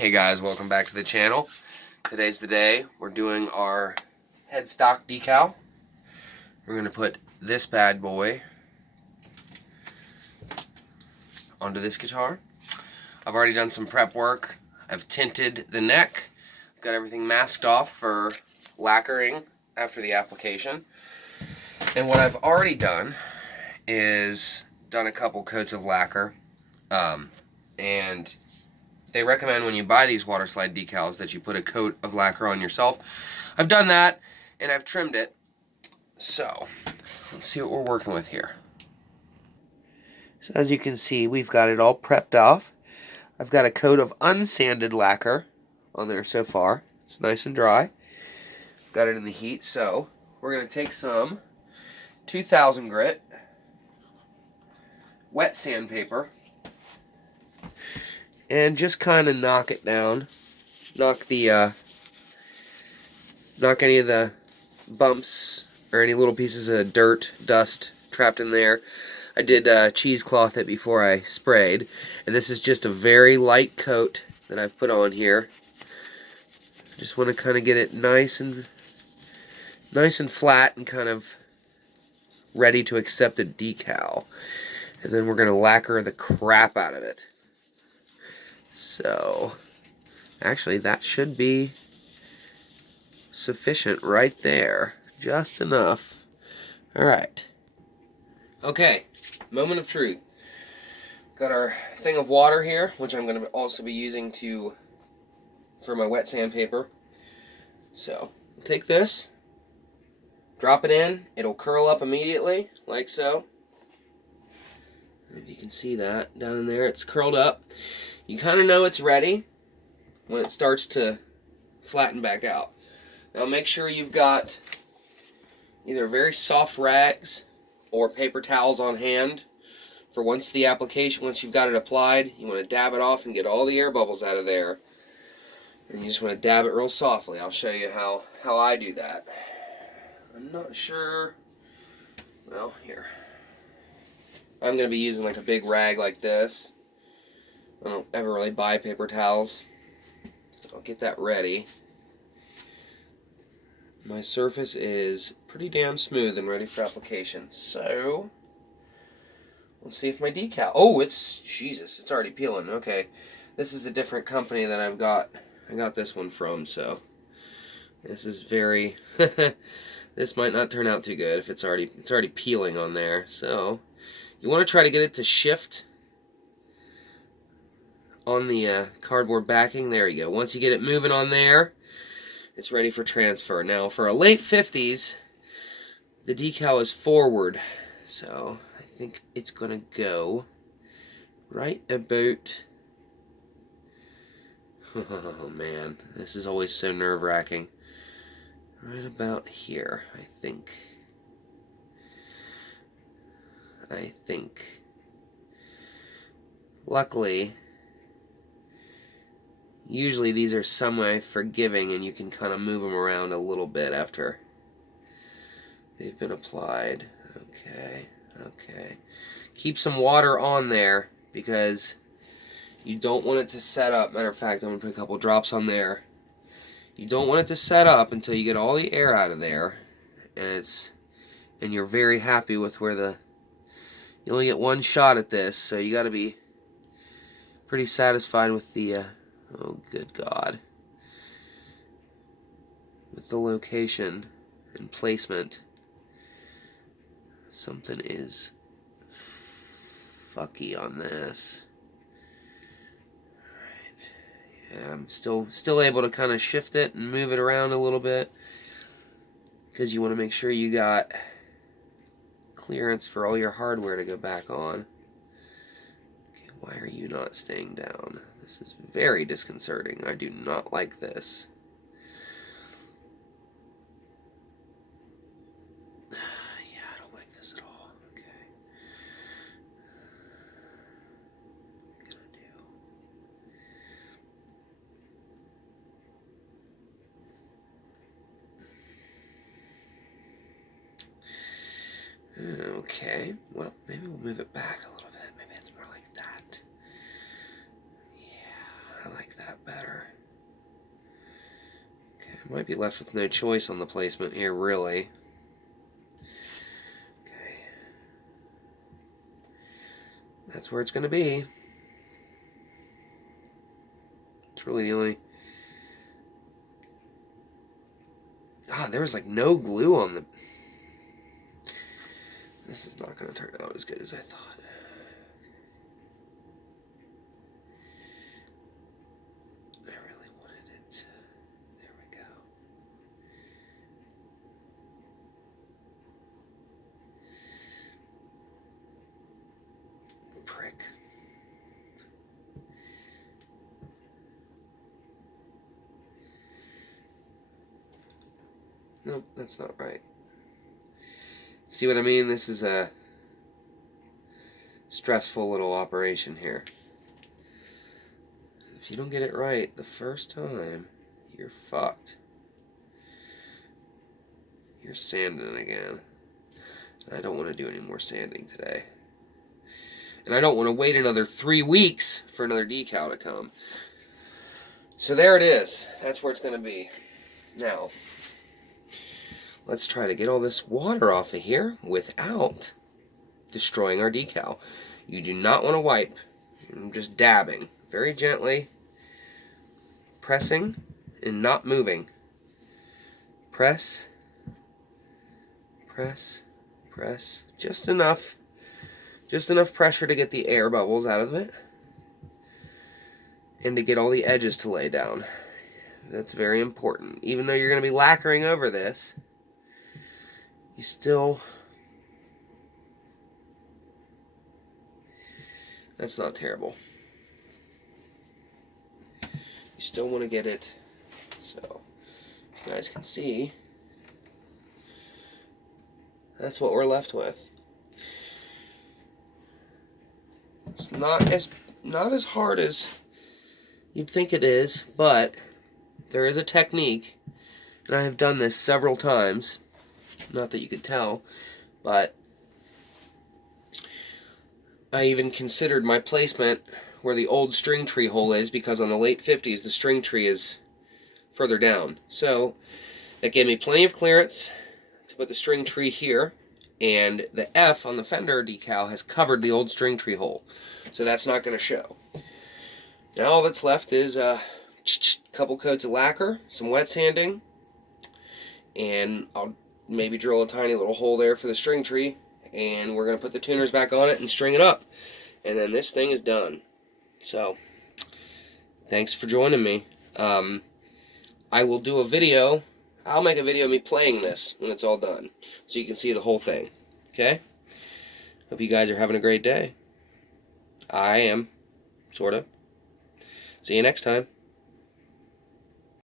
Hey guys, welcome back to the channel. Today's the day we're doing our headstock decal. We're going to put this bad boy onto this guitar. I've already done some prep work. I've tinted the neck. Got everything masked off for lacquering after the application. And what I've already done is done a couple coats of lacquer. And they recommend when you buy these water slide decals that you put a coat of lacquer on yourself. I've done that and I've trimmed it. So let's see what we're working with here. So as you can see, we've got it all prepped off. I've got a coat of unsanded lacquer on there so far. It's nice and dry. Got it in the heat. So we're going to take some 2000 grit wet sandpaper and just kind of knock it down. Knock any of the bumps or any little pieces of dirt, dust trapped in there. I did cheesecloth it before I sprayed, and this is just a very light coat that I've put on here. Just want to kind of get it nice and flat and kind of ready to accept a decal. And then we're going to lacquer the crap out of it. So, actually, that should be sufficient right there. Just enough. Alright. Okay, moment of truth. Got our thing of water here, which I'm going to also be using for my wet sandpaper. So, I'll take this, drop it in. It'll curl up immediately, like so. If you can see that down in there, it's curled up. You kind of know it's ready when it starts to flatten back out. Now make sure you've got either very soft rags or paper towels on hand for once you've got it applied, you want to dab it off and get all the air bubbles out of there. And you just want to dab it real softly. I'll show you how I do that. I'm not sure. Well, here. I'm going to be using like a big rag like this. I don't ever really buy paper towels. So I'll get that ready. My surface is pretty damn smooth and ready for application. So, let's see if my decal... Oh, Jesus, it's already peeling. Okay. This is a different company that I got this one from, so this is very... This might not turn out too good if it's already peeling on there. So, you want to try to get it to shift on the cardboard backing. There you go. Once you get it moving on there, it's ready for transfer. Now, for a late 50s, the decal is forward, so I think it's going to go right about... Oh, man. This is always so nerve-wracking. Right about here, I think. Luckily, usually these are semi-forgiving and you can kind of move them around a little bit after they've been applied. Okay. Keep some water on there because you don't want it to set up. Matter of fact, I'm going to put a couple drops on there. You don't want it to set up until you get all the air out of there. And you're very happy with where you only get one shot at this, so you got to be pretty satisfied with the oh good God, with the location and placement. Something is fucky on this. Alright. Yeah, I'm still able to kind of shift it and move it around a little bit because you want to make sure you got clearance for all your hardware to go back on. Okay, why are you not staying down? This is very disconcerting. I do not like this. Yeah, I don't like this at all. Okay. What am I gonna do? Okay, well, maybe we'll move it back a little bit. Maybe it's more like that. Yeah, I like that better. better. Okay, I might be left with no choice on the placement here, really. Okay. That's where it's going to be. It's really the only... God, there was like no glue on the... This is not going to turn out as good as I thought. I really wanted it. There we go. Prick. Nope, that's not right. See what I mean? This is a stressful little operation here. If you don't get it right the first time, you're fucked. You're sanding again. I don't want to do any more sanding today. And I don't want to wait another 3 weeks for another decal to come. So there it is. That's where it's going to be. Now, let's try to get all this water off of here without destroying our decal. You do not want to wipe. I'm just dabbing very gently, pressing and not moving. Press, press, press. Just enough pressure to get the air bubbles out of it and to get all the edges to lay down. That's very important. Even though you're going to be lacquering over this, you still... That's not terrible. You still want to get it so you guys can see. That's what we're left with. It's not as hard as you'd think it is, but there is a technique, and I have done this several times. Not that you could tell, but I even considered my placement where the old string tree hole is, because on the late 50s the string tree is further down. So that gave me plenty of clearance to put the string tree here, and the F on the Fender decal has covered the old string tree hole. So that's not going to show. Now all that's left is a couple coats of lacquer, some wet sanding, and I'll maybe drill a tiny little hole there for the string tree, and we're going to put the tuners back on it and string it up. And then this thing is done. So, thanks for joining me. I will do a video. I'll make a video of me playing this when it's all done, so you can see the whole thing. Okay? Hope you guys are having a great day. I am. Sorta. See you next time.